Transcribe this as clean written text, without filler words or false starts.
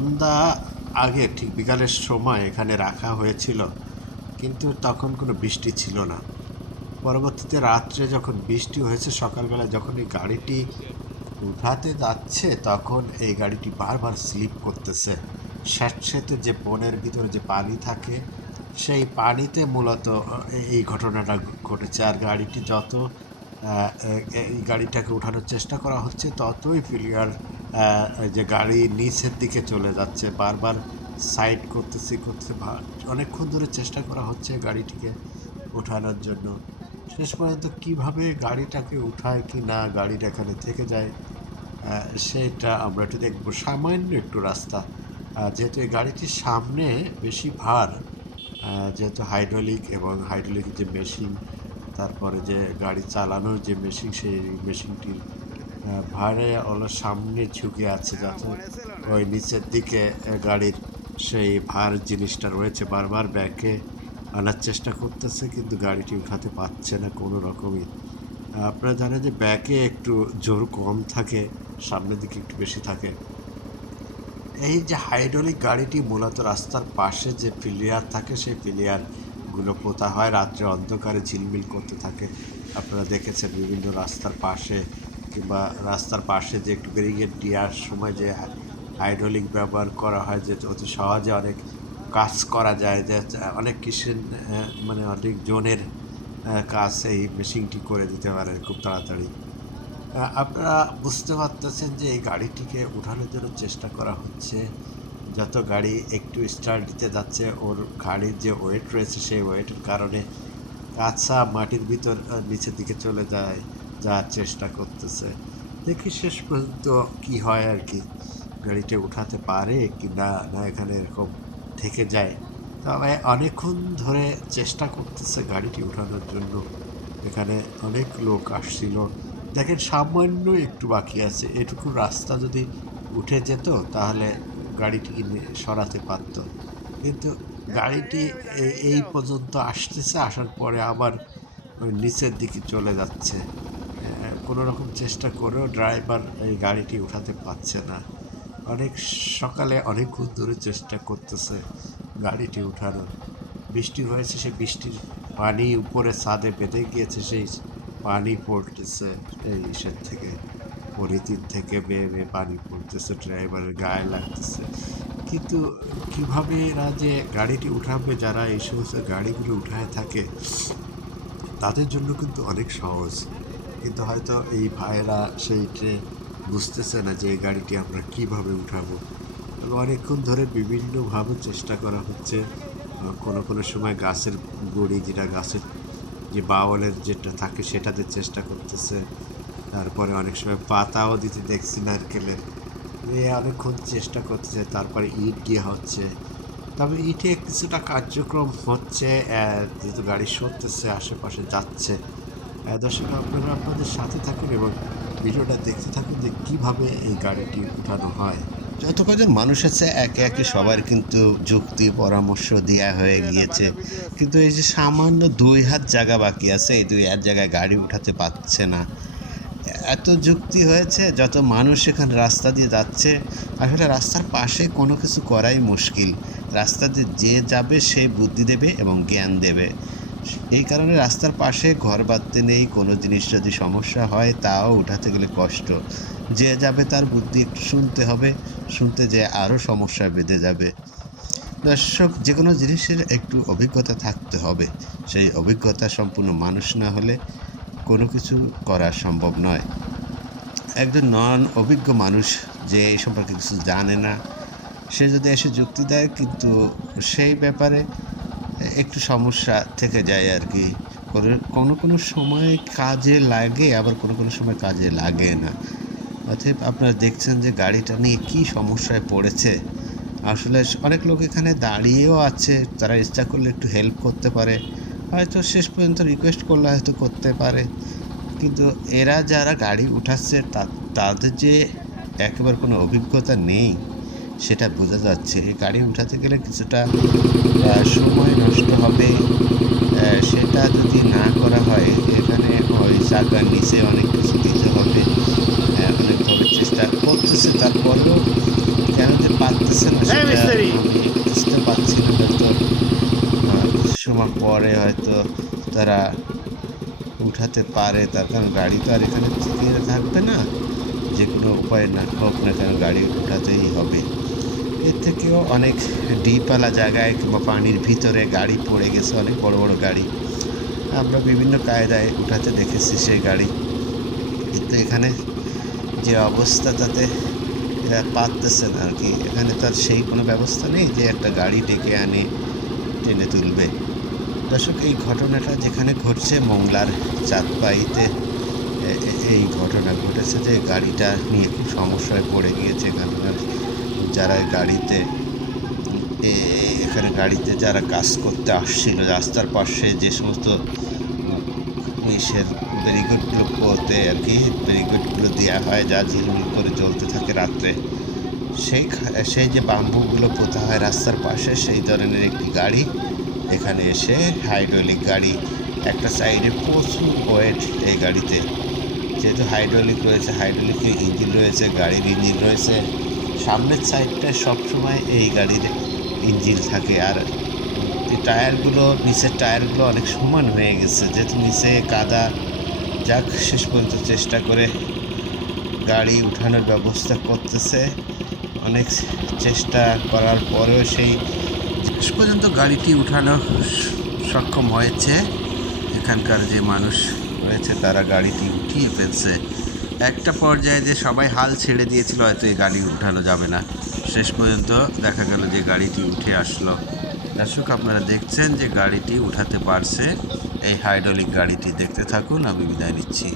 সন্ধ্যা আগে ঠিক বিকালের সময় এখানে রাখা হয়েছিল, কিন্তু তখন কোনো বৃষ্টি ছিল না। পরবর্তীতে রাত্রে যখন বৃষ্টি হয়েছে, সকালবেলা যখন এই গাড়িটি উঠাতে যাচ্ছে তখন এই গাড়িটি বারবার স্লিপ করতেছে। স্যাঁতসেঁতে যে বনের ভিতরে যে পানি থাকে, সেই পানিতে মূলত এই ঘটনাটা ঘটেছে। আর গাড়িটি যত এই গাড়িটাকে উঠানোর চেষ্টা করা হচ্ছে ততই ফিলিয়ার যে গাড়ি নিচের দিকে চলে যাচ্ছে। বারবার সাইড করতেছে অনেকক্ষণ ধরে চেষ্টা করা হচ্ছে গাড়িটিকে ওঠানোর জন্য। শেষ পর্যন্ত কীভাবে গাড়িটাকে উঠায় কি না গাড়িটা এখানে থেকে যায় সেটা আমরা একটু দেখব। সামান্য একটু রাস্তা, যেহেতু এই গাড়িটির সামনে বেশি ভার, যেহেতু হাইড্রোলিক যে মেশিন, তারপরে যে গাড়ি চালানোর যে মেশিন, সেই মেশিনটির ভারে সামনে ঝুঁকে আছে, যাতে ওই নিচের দিকে গাড়ির সেই ভার জিনিসটা রয়েছে। বারবার ব্যাকে আনার চেষ্টা করতেছে, কিন্তু গাড়িটি উঠাতে পারছে না কোনো রকমই। আপনারা জানেন যে ব্যাকে একটু জোর কম থাকে, সামনের দিকে একটু বেশি থাকে। এই যে হাইড্রোলিক গাড়িটি মূলত রাস্তার পাশে যে পিলিয়ার থাকে, সেই পিলিয়ারগুলো পোতা হয়, রাত্রে অন্ধকারে ঝিলমিল করতে থাকে। আপনারা দেখেছেন বিভিন্ন রাস্তার পাশে কিংবা রাস্তার পাশে যে একটু ব্যারিকেড দেওয়ার সময় যে হাইড্রোলিক ব্যবহার করা হয়, যে অতি সহজে অনেক কাজ করা যায়, যে অনেক মানে অনেক জনের কাজ এই মেশিনটি করে দিতে পারে খুব তাড়াতাড়ি। আপনারা বুঝতে পারতেছেন যে এই গাড়িটিকে উঠানোর জন্য চেষ্টা করা হচ্ছে। যত গাড়ি একটু স্টার্ট দিতে যাচ্ছে, ওর গাড়ির যে ওয়েট রয়েছে, সেই ওয়েটের কারণে কাঁচা মাটির ভিতর নিচের দিকে চলে যাওয়ার চেষ্টা করতেছে। দেখি শেষ পর্যন্ত কি হয় আর কি, গাড়িটা উঠাতে পারে কি না এখানে এরকম থেকে যায়। তবে অনেকক্ষণ ধরে চেষ্টা করতেছে গাড়িটি উঠানোর জন্য। এখানে অনেক লোক আসছিল। দেখেন সামান্য একটু বাকি আছে, এটুকু রাস্তা যদি উঠে যেত তাহলে গাড়িটিকে সরাতে পারত, কিন্তু গাড়িটি এই পর্যন্ত আসতেছে, আসার পরে আবার ওই নিচের দিকে চলে যাচ্ছে। কোনো রকম চেষ্টা করেও ড্রাইভার এই গাড়িটি উঠাতে পারছে না। সকালে অনেকক্ষণ ধরে চেষ্টা করতেছে গাড়িটি উঠানোর। বৃষ্টি হয়েছে, সেই বৃষ্টির পানি উপরে ছাদে বেঁধে গিয়েছে, সেই পানি পড়তেছে এই ইসের থেকে, পলিথিন থেকে বেয়ে পানি পড়তেছে, ড্রাইভারের গায়ে লাগতেছে। কিন্তু কীভাবে এরা যে গাড়িটি উঠাবে, যারা এই সমস্ত গাড়িগুলো উঠায় থাকে তাদের জন্য কিন্তু অনেক সহজ, কিন্তু হয়তো এই ভাইয়েরা সেইটে বুঝতেছে না যে এই গাড়িটি আমরা কীভাবে উঠাবো। অনেকক্ষণ ধরে বিভিন্নভাবে চেষ্টা করা হচ্ছে। কোনো সময় গাছের গুঁড়ি, যেটা গাছের যে বাওলের যেটা থাকে সেটাতে চেষ্টা করতেছে। তারপরে অনেক সময় পাতাও দিতে দেখছি নারকেলের, অনেকক্ষণ চেষ্টা করতেছে। তারপরে ইট দিয়ে হচ্ছে, তবে ইটে কিছুটা কার্যক্রম হচ্ছে, যেহেতু গাড়ি সরতেছে, আশেপাশে যাচ্ছে। দর্শক, আপনারা আপনাদের সাথে থাকুন এবং ভিডিওটা দেখতে থাকুন যে কীভাবে এই গাড়িটি উঠানো হয়। যত কজন মানুষ আছে একে একে সবার কিন্তু যুক্তি পরামর্শ দেওয়া হয়ে গিয়েছে, কিন্তু এই যে সামান্য 2 হাত জায়গা বাকি আছে, এই 2 হাত জায়গায় গাড়ি উঠাতে পারছে না। এত যুক্তি হয়েছে, যত মানুষ এখানে রাস্তা দিয়ে যাচ্ছে, আসলে রাস্তার পাশে কোনো কিছু করাই মুশকিল। রাস্তাতে যে যাবে সে বুদ্ধি দেবে এবং জ্ঞান দেবে। এই কারণে রাস্তার পাশে ঘর বাঁধতে নেই। কোনো জিনিস যদি সমস্যা হয় তাও উঠাতে গেলে কষ্ট। যে যাবে তার বুদ্ধি একটু শুনতে হবে, শুনতে যেয়ে আরও সমস্যায় বেঁধে যাবে। দর্শক, যে কোনো জিনিসের একটু অভিজ্ঞতা থাকতে হবে। সেই অভিজ্ঞতা সম্পূর্ণ মানুষ না হলে কোনো কিছু করা সম্ভব নয়। একজন নন অভিজ্ঞ মানুষ, যে এই সম্পর্কে কিছু জানে না, সে যদি এসে যুক্তি দেয়, কিন্তু সেই ব্যাপারে একটু সমস্যা থেকে যায় আর কি। কোনো সময় কাজে লাগে, আবার কোনো সময় কাজে লাগে না। অতএব আপনারা দেখছেন যে গাড়িটা নিয়ে কী সমস্যায় পড়েছে। আসলে অনেক লোক এখানে দাঁড়িয়েও আছে, তারা ইচ্ছা করলে একটু হেল্প করতে পারে, হয়তো শেষ পর্যন্ত রিকোয়েস্ট করলে হয়তো করতে পারে, কিন্তু এরা যারা গাড়ি উঠাচ্ছে তাদের যে একেবারে কোনো অভিজ্ঞতা নেই সেটা বোঝা যাচ্ছে। এই গাড়ি উঠাতে গেলে কিছুটা সময় নষ্ট হবে। সেটা যদি না করা হয়, এখানে ওই চাকার নিচে অনেক কিছু দিতে হবে, অনেকভাবে চেষ্টা করতেছে, তারপরেও কেন যে পারতেছে লাগতেছে না সেটা আমি বুঝতে পারছি না। হয়তো কিছু সময় পরে হয়তো তারা উঠাতে পারে, তার কারণ গাড়ি তো আর এখানে থেকে থাকবে না, যে কোনো উপায় না হোক না কেন গাড়ি উঠাতেই হবে। এর থেকেও অনেক ডিপওয়ালা জায়গায় কিংবা পানির ভিতরে গাড়ি পড়ে গেছে, অনেক বড় বড় গাড়ি আমরা বিভিন্ন কায়দায় উঠাতে দেখেছি সেই গাড়ি, কিন্তু এখানে যে অবস্থা তাতে এরা পারতেছে না আর কি। এখানে তার সেই কোনো ব্যবস্থা নেই যে একটা গাড়ি ডেকে আনে টেনে তুলবে। দর্শক, এই ঘটনাটা যেখানে ঘটছে মোংলার চাঁদপাইতে এই ঘটনা ঘটেছে, যে গাড়িটা নিয়ে খুব সমস্যায় পড়ে গিয়েছে এখানকার যারা গাড়িতে এখানে গাড়িতে যারা কাজ করতে আসছিল। রাস্তার পাশে যে সমস্ত ইসের ব্যারিকেডগুলো পোতে আর কি, ব্যারিকেডগুলো দেওয়া হয় যা ঝিলমিল করে জ্বলতে থাকে রাত্রে, সেই যে বাম্বুগুলো পোতা হয় রাস্তার পাশে, সেই ধরনের একটি গাড়ি এখানে এসে, হাইড্রোলিক গাড়ি, একটা সাইডে প্রচুর ওয়েট এই গাড়িতে, যেহেতু হাইড্রোলিক রয়েছে, হাইড্রোলিকের ইঞ্জিন রয়েছে, গাড়ির ইঞ্জিন রয়েছে, সামনের সাইডটায় সবসময় এই গাড়ির ইঞ্জিন থাকে। আর টায়ারগুলো, নিচের টায়ারগুলো অনেক সমান হয়ে গেছে, যেহেতু নিচে কাদা। যাক, শেষ পর্যন্ত চেষ্টা করে গাড়ি উঠানোর ব্যবস্থা করতেছে, অনেক চেষ্টা করার পরেও সেই শেষ পর্যন্ত গাড়িটি উঠানো সক্ষম হয়েছে। এখানকার যে মানুষ রয়েছে তারা গাড়িটি উঠিয়ে ফেলছে। একটা পর্যায়ে যে সবাই হাল ছেড়ে দিয়েছিল হয়তো এই গাড়ি উঠানো যাবে না, শেষ পর্যন্ত দেখা গেল যে গাড়িটি উঠে আসলো। দর্শক, আপনারা দেখছেন যে গাড়িটি উঠাতে পারছে, এই হাইড্রোলিক গাড়িটি দেখতে থাকুন, আমি বিদায় নিচ্ছি।